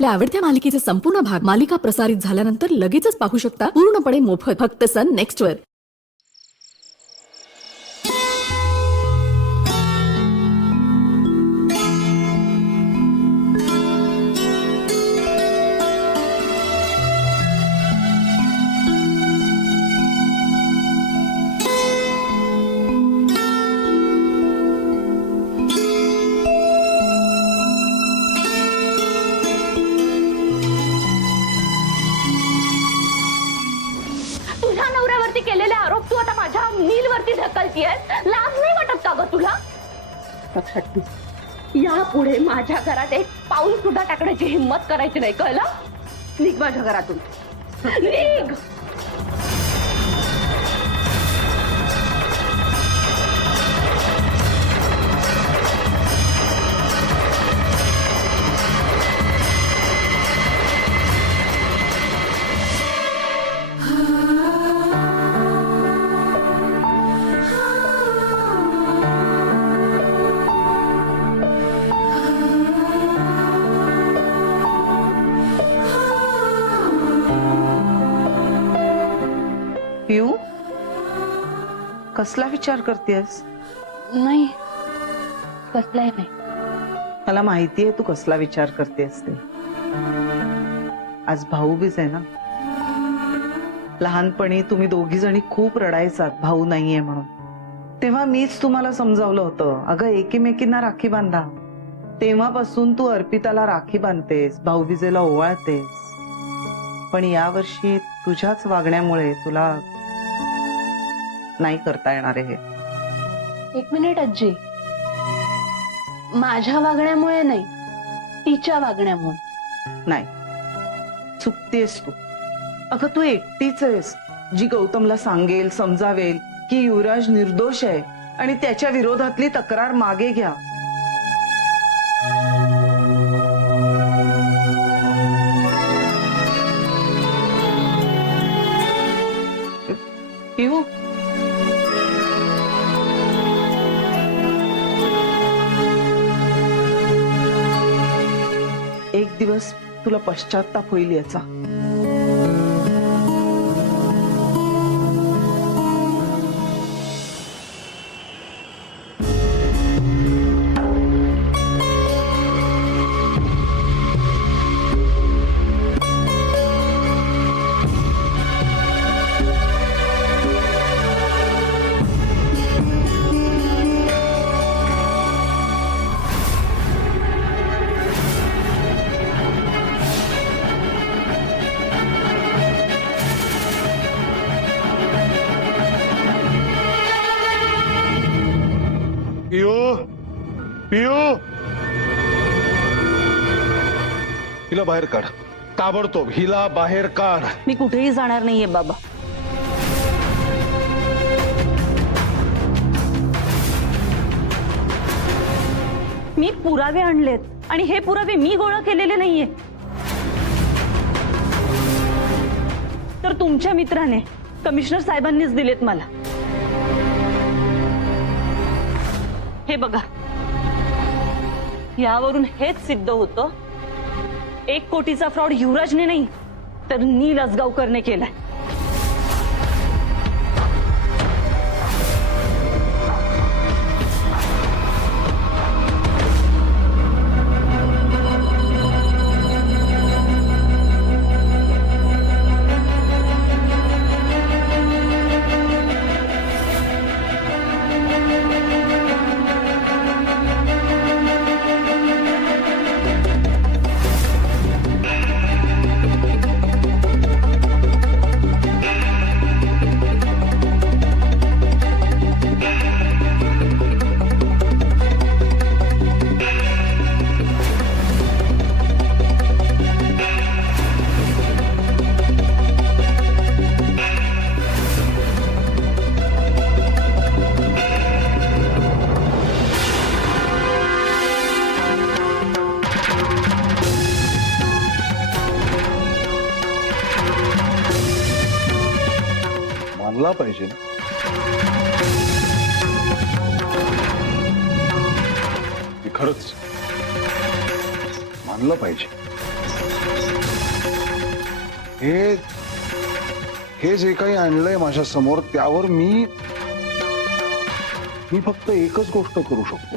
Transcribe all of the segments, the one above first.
आपल्या आवडत्या मालिकेचे संपूर्ण भाग मालिका प्रसारित झाल्यानंतर लगेचच पाहू शकता पूर्णपणे मोफत फक्त सन नेक्स्ट वर। तुझ्या नवऱ्यावरती केलेले आरोप तू आता माझ्या नीलवरती ढकलतीयस। लाज नाही वाटत का ग तुला? लक्षात ठेव, यापुढे माझ्या घरात एक पाऊल सुद्धा टाकण्याची हिम्मत करायची नाही, कळलं? निघ माझ्या घरातून, निघ। पिऊ, कसला विचार करतेस? नाही, कसलाही नाही। मला माहिती आहे तू कसला विचार करतेस ते। आज भाऊबीज आहे ना। लहानपणी तुम्ही दोघी जणी खूप रडायचात भाऊ नाहीये म्हणून। तेव्हा मीच तुम्हाला समजावलं होतं, अगं एकीमेकींना राखी बांधा। तेव्हापासून तू अर्पिताला राखी बांधतेस, भाऊबीजेला ओवाळतेस। पण यावर्षी तुझ्याच वागण्यामुळे तुला नाही करता येणार आहे हे। एक मिनिट आजी, माझ्या वागण्यामुळे नाही, तिच्या वागण्यामुळे। नाही, चुकतेस तू। अगं तू एकटीच आहेस जी गौतमला सांगेल, समजावेल की युवराज निर्दोष आहे आणि त्याच्या विरोधातली तक्रार मागे घ्या। पिऊ, एक दिवस तुला पश्चाताप होईल याचा। पियू, पियू, हिला बाहेर काढ, ताबडतोब हिला बाहेर काढ। मी कुठेही जाणार नाहीये बाबा। मी पुरावे आणलेत आणि हे पुरावे मी गोळा केलेले नाहीये, तर तुमच्या मित्राने कमिशनर साहेबांनीच दिलेत मला। हे बघा, यावरून हेच सिद्ध होतं, 1 कोटीचा फ्रॉड युवराजने नाही तर नील असगावकरने केलाय। मानला पाहिजे। खरंच मानलं पाहिजे। हे जे काही आणलंय माझ्या समोर त्यावर मी फक्त एकच गोष्ट करू शकतो.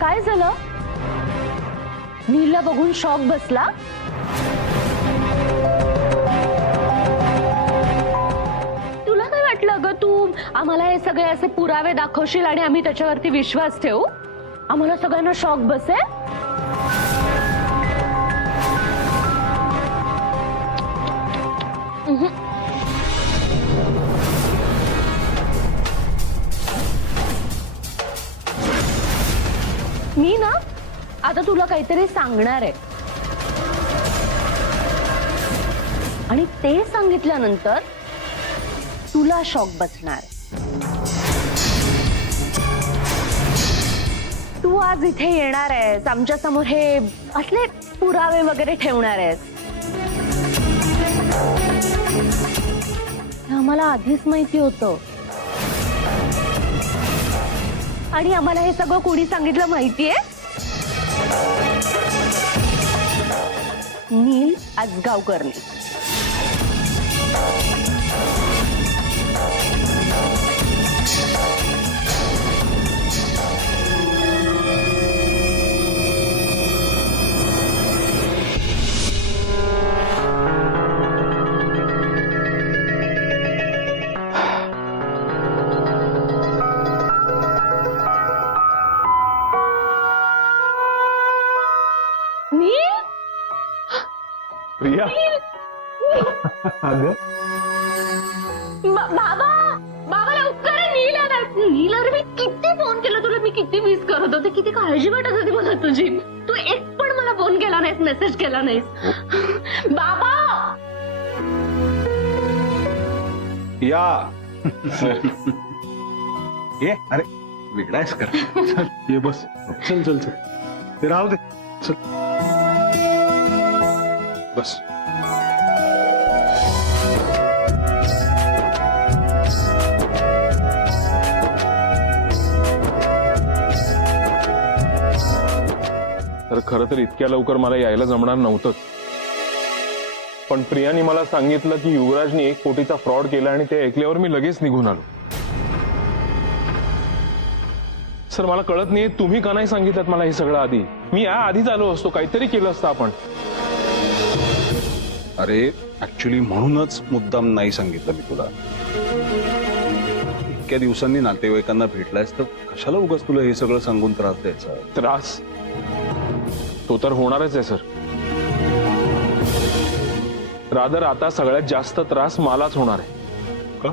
काय झालं? नीलला बघून शॉक बसला? तुला काय वाटलं ग? तू आम्हाला हे सगळे असे पुरावे दाखवशील आणि आम्ही त्याच्यावरती विश्वास ठेवू? आम्हाला सगळ्यांना शॉक बसेल? मी ना आता तुला काहीतरी सांगणार आहे आणि ते सांगितल्यानंतर तुला शॉक बसणार. तू आज इथे येणार आहेस, आमच्या समोर हे असले पुरावे वगैरे ठेवणार आहेस. हे आम्हाला आधीच माहिती होतं आणि आम्हाला हे सगळं कोणी सांगितलं माहितीये? नील आजगावकरने. नील, प्रिया अगं बाबा बाबा लवकर नील आला. नील, अरे मी किती फोन केला तुला, मी किती मिस करत होते, किती काळजी वाटत होती मला तुझी. तू एक पण मला फोन केला नाहीस, मेसेज केला नाहीस. बाबा या ये, अरे वेगळाच कर. ये बस. चल चल चल. ते राहू दे. चल बस. तर खरं तर इतक्या लवकर मला यायला जमणार नव्हतंच, पण प्रियाने मला सांगितलं की युवराजने 1 कोटीचा फ्रॉड केला आणि ते ऐकल्यावर मी लगेच निघून आलो. सर मला कळत नाही तुम्ही का नाही सांगितलं मला हे सगळं आधी? मी या आधीच आलो असतो, काहीतरी केलं असतं आपण. अरे ऍक्च्युली म्हणूनच मुद्दाम नाही सांगितलं मी तुला. इतक्या दिवसांनी नातेवाईकांना भेटलायस तर कशाला उगाच तुला हे सगळं सांगून त्रास द्यायचा? त्रास तो तर होणारच आहे सर. रादर आता सगळ्यात जास्त त्रास मलाच होणार आहे. का?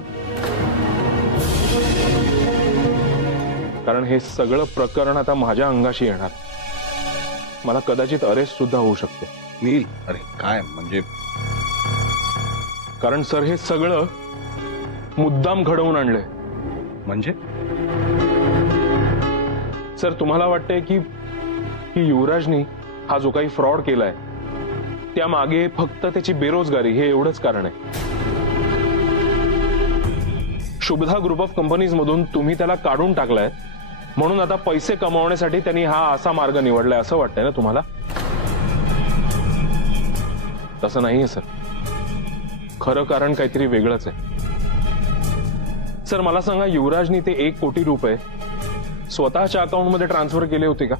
कारण हे सगळं प्रकरण आता माझ्या अंगाशी येणार. मला कदाचित अरेस्ट सुद्धा होऊ शकते. नील, अरे काय म्हणजे? कारण सर हे सगळं मुद्दाम घडवून आणलंय. म्हणजे सर तुम्हाला वाटतंय की युवराजनी हा जो काही फ्रॉड केलाय त्यामागे फक्त त्याची बेरोजगारी हे एवढंच कारण आहे? शुभदा ग्रुप ऑफ कंपनीज मधून तुम्ही त्याला काढून टाकलाय म्हणून आता पैसे कमावण्यासाठी त्यांनी हा असा मार्ग निवडलाय असं वाटतंय ना तुम्हाला? तसं नाहीये सर. खरं कारण काहीतरी वेगळंच आहे. सर मला सांगा, युवराजनी ते 1 कोटी रुपये स्वतःच्या अकाउंटमध्ये ट्रान्सफर केले होते का?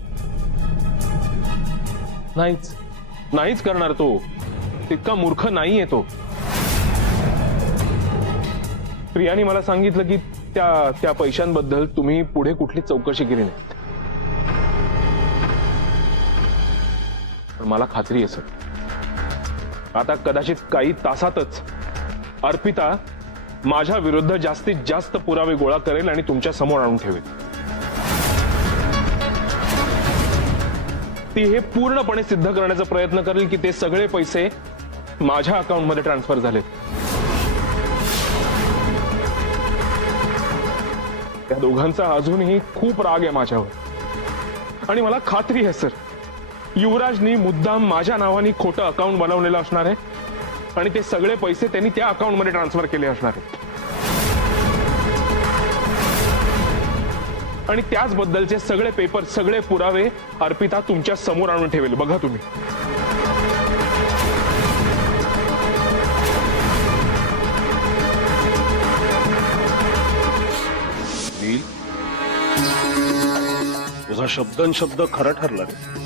नाहीच करणार तो. तितका मूर्ख नाहीये तो. प्रियाने मला सांगितलं की त्या पैशांबद्दल तुम्ही पुढे कुठली चौकशी केली नाही. पण मला खात्री आहे सर, आता कदाचित काही तासातच अर्पिता माझ्या विरुद्ध जास्तीत जास्त पुरावे गोळा करेल आणि तुमच्या समोर आणून ठेवेल. ती हे पूर्णपणे सिद्ध करण्याचा प्रयत्न करेल की ते सगळे पैसे माझ्या अकाउंटमध्ये ट्रान्सफर झालेत. त्या दोघांचा अजूनही खूप राग आहे माझ्यावर. आणि मला खात्री आहे सर, युवराजनी मुद्दाम माझ्या नावाने खोटं अकाउंट बनवलेलं असणार आहे आणि ते सगळे पैसे त्यांनी त्या अकाउंटमध्ये ट्रान्सफर केले असणार आहेत. आणि त्याचबद्दलचे सगळे पेपर, सगळे पुरावे अर्पिता तुमच्या समोर आणून ठेवेल. बघा तुम्ही. नील, तुझा शब्द खरं ठरला रे.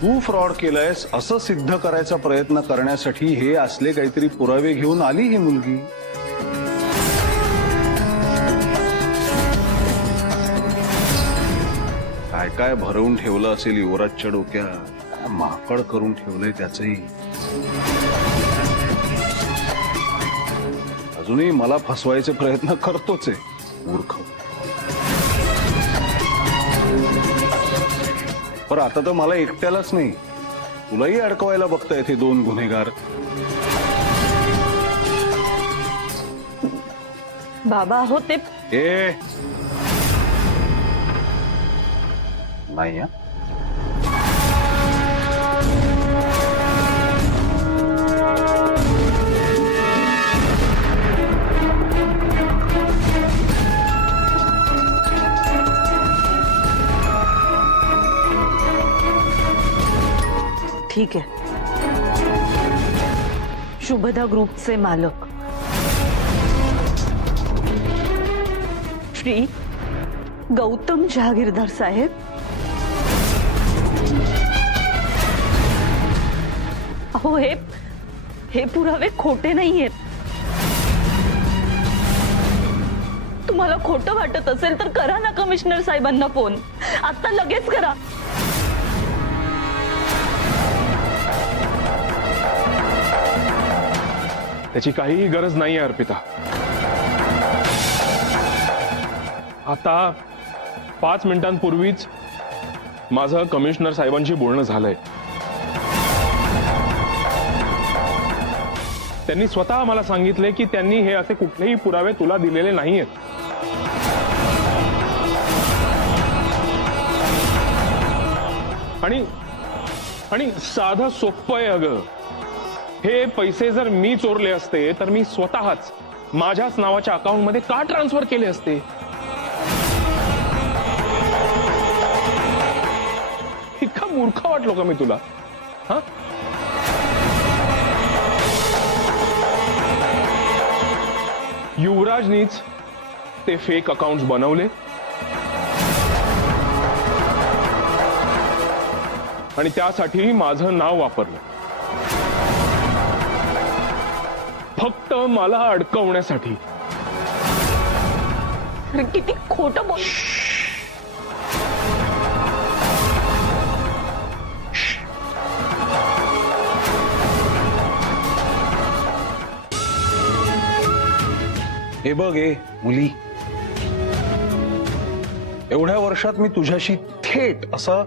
तू फ्रॉड केलायस असं सिद्ध करायचा प्रयत्न करण्यासाठी हे असले काहीतरी पुरावे घेऊन आली ही मुलगी. काय काय भरवून ठेवलं असेल युवराजच्या डोक्यात, काय माकड करून ठेवलंय त्याचंही. अजूनही मला फसवायचे प्रयत्न करतोच आहे, मूर्ख. पर आता तर मला एकट्यालाच नाही, तुलाही अडकवायला बघतायत हे दोन गुन्हेगार. बाबा हो ते ए नाही हा. ठीक आहे. शुभदा ग्रुपचे मालक श्री गौतम जहागीरदार साहेब, अहो हे पुरावे खोटे नाहीयेत. तुम्हाला खोटं वाटत असेल तर करा ना कमिशनर साहेबांना फोन. आता लगेच करा. त्याची काहीही गरज नाहीये अर्पिता. आता 5 मिनिटांपूर्वीच माझं कमिशनर साहेबांशी बोलणं झालंय. त्यांनी स्वतः मला सांगितले की त्यांनी हे असे कुठलेही पुरावे तुला दिलेले नाहीयेत. आणि साधं सोपं आहे अगं. हे पैसे जर मी चोरले असते तर मी स्वतःच माझ्याच नावाच्या अकाउंटमध्ये का ट्रान्सफर केले असते. इतका मूर्ख वाटलो का मी तुला? हा, युवराजनीच ते फेक अकाउंट्स बनवले आणि त्यासाठी माझं नाव वापरलं, फक्त मला अडकवण्यासाठी. किती खोटं बोल. हे बघ ए मुली, एवढ्या वर्षात मी तुझ्याशी थेट असं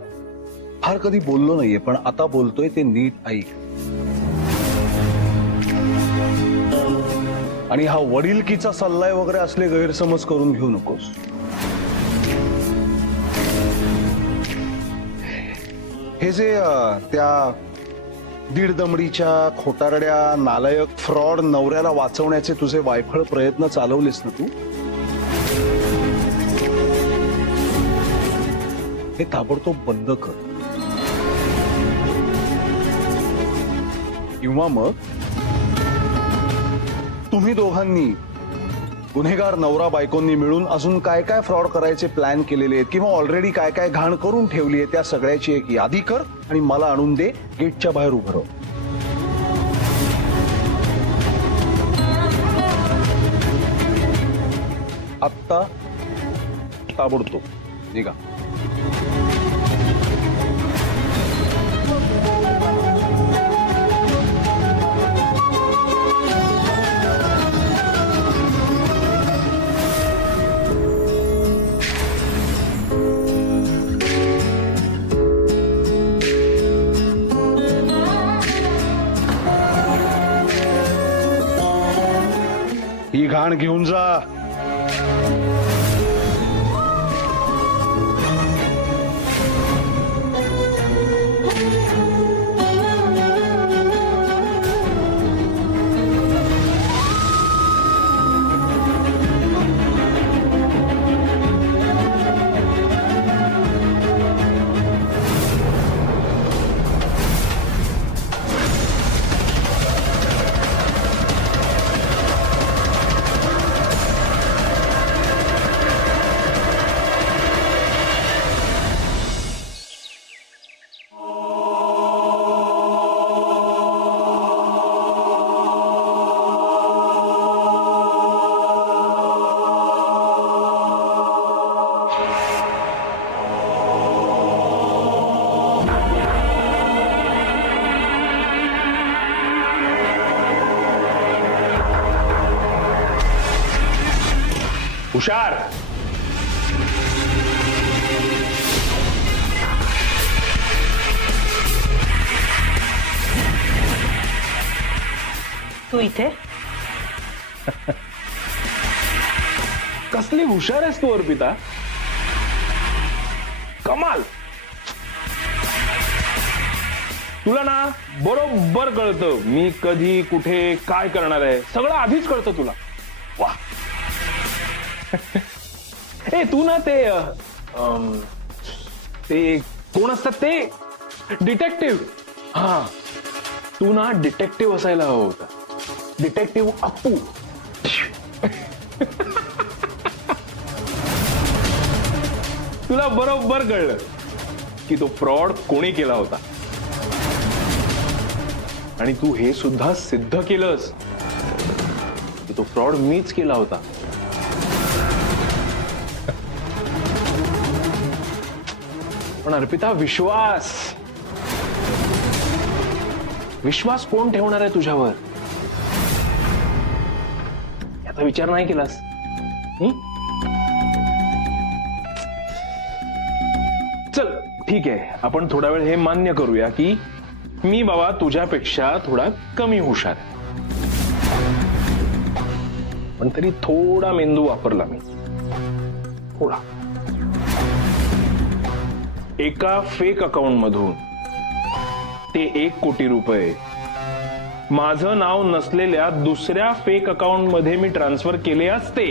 फार कधी बोललो नाहीये, पण आता बोलतोय ते नीट ऐक. आणि हा वडिलकीचा सल्ला वगैरे असले गैरसमज करून घेऊ नकोस. हे जे त्या दीडदमडीच्या खोटारड्या नालायक फ्रॉड नवऱ्याला वाचवण्याचे तुझे वायफळ प्रयत्न चालवलेस ना तू, हे ताबडतोब बंद कर. किंवा मग तुम्ही दोघांनी गुन्हेगार नवरा बायकोंनी मिळून अजून काय काय फ्रॉड करायचे प्लॅन केलेले आहेत किंवा ऑलरेडी काय काय घाण करून ठेवली आहे त्या सगळ्याची एक यादी कर आणि मला आणून दे, गेटच्या बाहेर उभं राहू. आत्ता ताबडतोब निघा. ही घाण घेऊन जा. हुशार. तू इथे कसली हुशार आहेस तू अर्पिता. कमाल. तुला ना बरोबर कळतं मी कधी कुठे काय करणार आहे, सगळं आधीच कळतं तुला. वा. ए तू ना ते कोण असतात ते डिटेक्टिव्ह. हा, तू ना डिटेक्टिव्ह असायला हवं होता. डिटेक्टिव्ह अप्पू. तुला बरोबर कळलं की तो फ्रॉड कोणी केला होता आणि तू हे सुद्धा सिद्ध केलंस की तो फ्रॉड मीच केला होता. पण अर्पिता, विश्वास विश्वास कोण ठेवणार आहे तुझ्यावर याचा विचार नाही केलास. चल ठीक आहे, आपण थोडा वेळ हे मान्य करूया की मी बाबा तुझ्यापेक्षा थोडा कमी हुशार आहे, पण तरी थोडा मेंदू वापरला मी. थोडा. एका फेक अकाउंट मधून ते 1 कोटी रुपये माझं नाव नसलेल्या दुसऱ्या फेक अकाउंट मध्ये मी ट्रान्सफर केले असते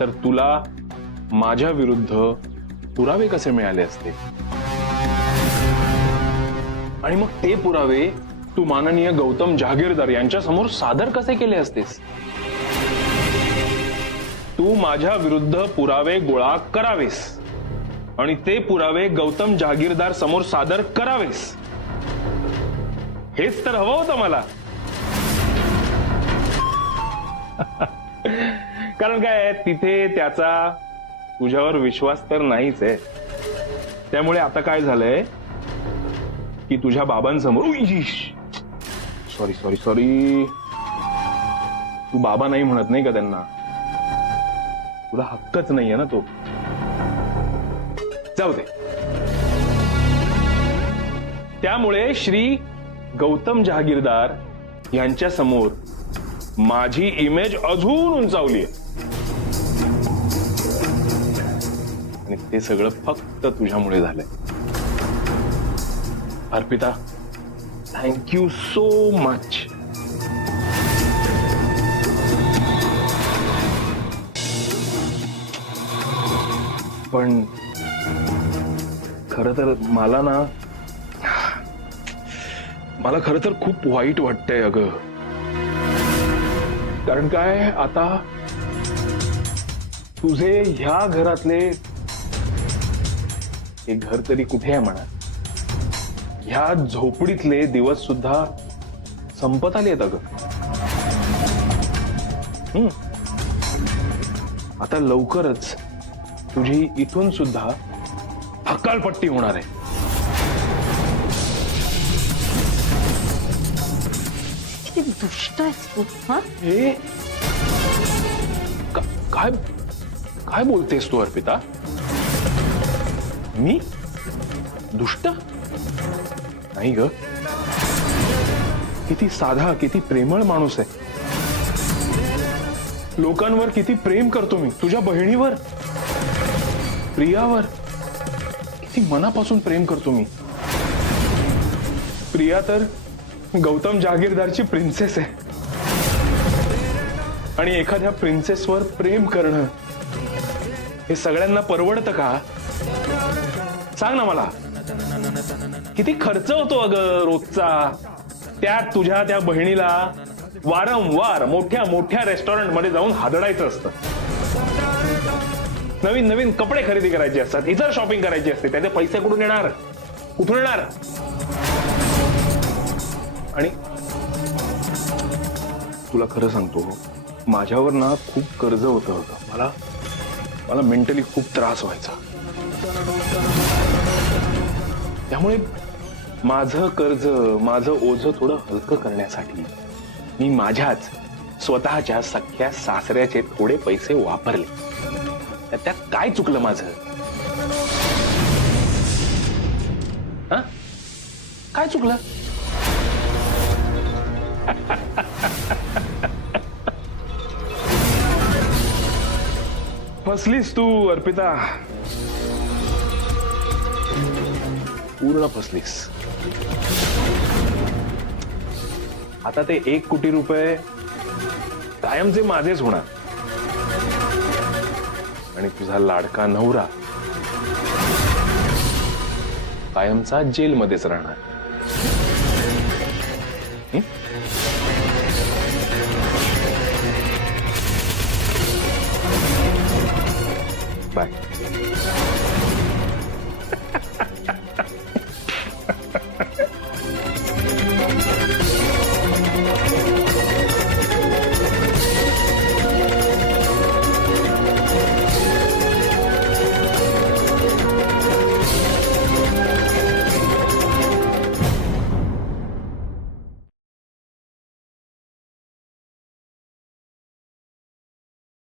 तर तुला माझ्या विरुद्ध पुरावे कसे मिळाले असते आणि मग ते पुरावे तू माननीय गौतम जहागीरदार यांच्या समोर सादर कसे केले असतेस. तू माझ्या विरुद्ध पुरावे गोळा करावेस आणि ते पुरावे गौतम जहागीरदार समोर सादर करावेस. हेच तर हवं होतं मला. कारण काय तिथे त्याचा तुझ्यावर विश्वास तर नाहीच आहे. त्यामुळे आता काय झालंय की तुझ्या बाबांसमोर सॉरी सॉरी सॉरी तू बाबा नाही म्हणत नाही का त्यांना. तुला हक्कच नाहीये ना तो. जाऊ दे. त्यामुळे श्री गौतम जहागीरदार यांच्या समोर माझी इमेज अजून उंचावली आहे आणि ते सगळं फक्त तुझ्यामुळे झालंय. Arpita, thank you so much. पण खरं तर मला खरं तर खूप वाईट वाटतंय अगं. कारण काय आता तुझे ह्या घरातले हे घर तरी कुठे आहे म्हणा, ह्या झोपडीतले दिवस सुद्धा संपत आले आहेत अगं. आता लवकरच तुझी इथून सुद्धा हकालपट्टी होणार आहे. किती दुष्ट आहेस तू, हा? हे काय काय बोलतेस तू अर्पिता? मी दुष्ट नाही ग. किती साधा, किती प्रेमळ माणूस आहे. लोकांवर किती प्रेम करतो मी. तुझ्या बहिणीवर, प्रियावर किती मनापासून प्रेम करतो मी. प्रिया तर गौतम जहागीरदारची प्रिन्सेस आहे. आणि एखाद्या प्रिन्सेसवर प्रेम करणं हे सगळ्यांना परवडतं का? सांग ना मला. किती खर्च होतो अगं रोजचा. त्यात तुझ्या त्या बहिणीला वारंवार मोठ्या मोठ्या रेस्टॉरंट मध्ये जाऊन हादडायचं असतं. नवीन नवीन कपडे खरेदी करायचे असतात, इतर शॉपिंग करायची असते. त्याचे पैसे कुठून येणार? कुठून येणार? आणि तुला खरं सांगतो, माझ्यावर ना खूप कर्ज होतं. मला मेंटली खूप त्रास व्हायचा. त्यामुळे माझं कर्ज, माझं ओझं थोडं हलकं करण्यासाठी मी माझ्याच स्वतःच्या सख्या सासऱ्याचे थोडे पैसे वापरले. त्यात काय चुकलं माझं? हा? काय चुकलं? फसलीस तू अर्पिता, पूर्ण फसलीस. आता ते 1 कोटी रुपये कायमचे माझेच होणार. आणि तुझा लाडका नवरा कायमचा जेलमध्येच राहणार. बाय.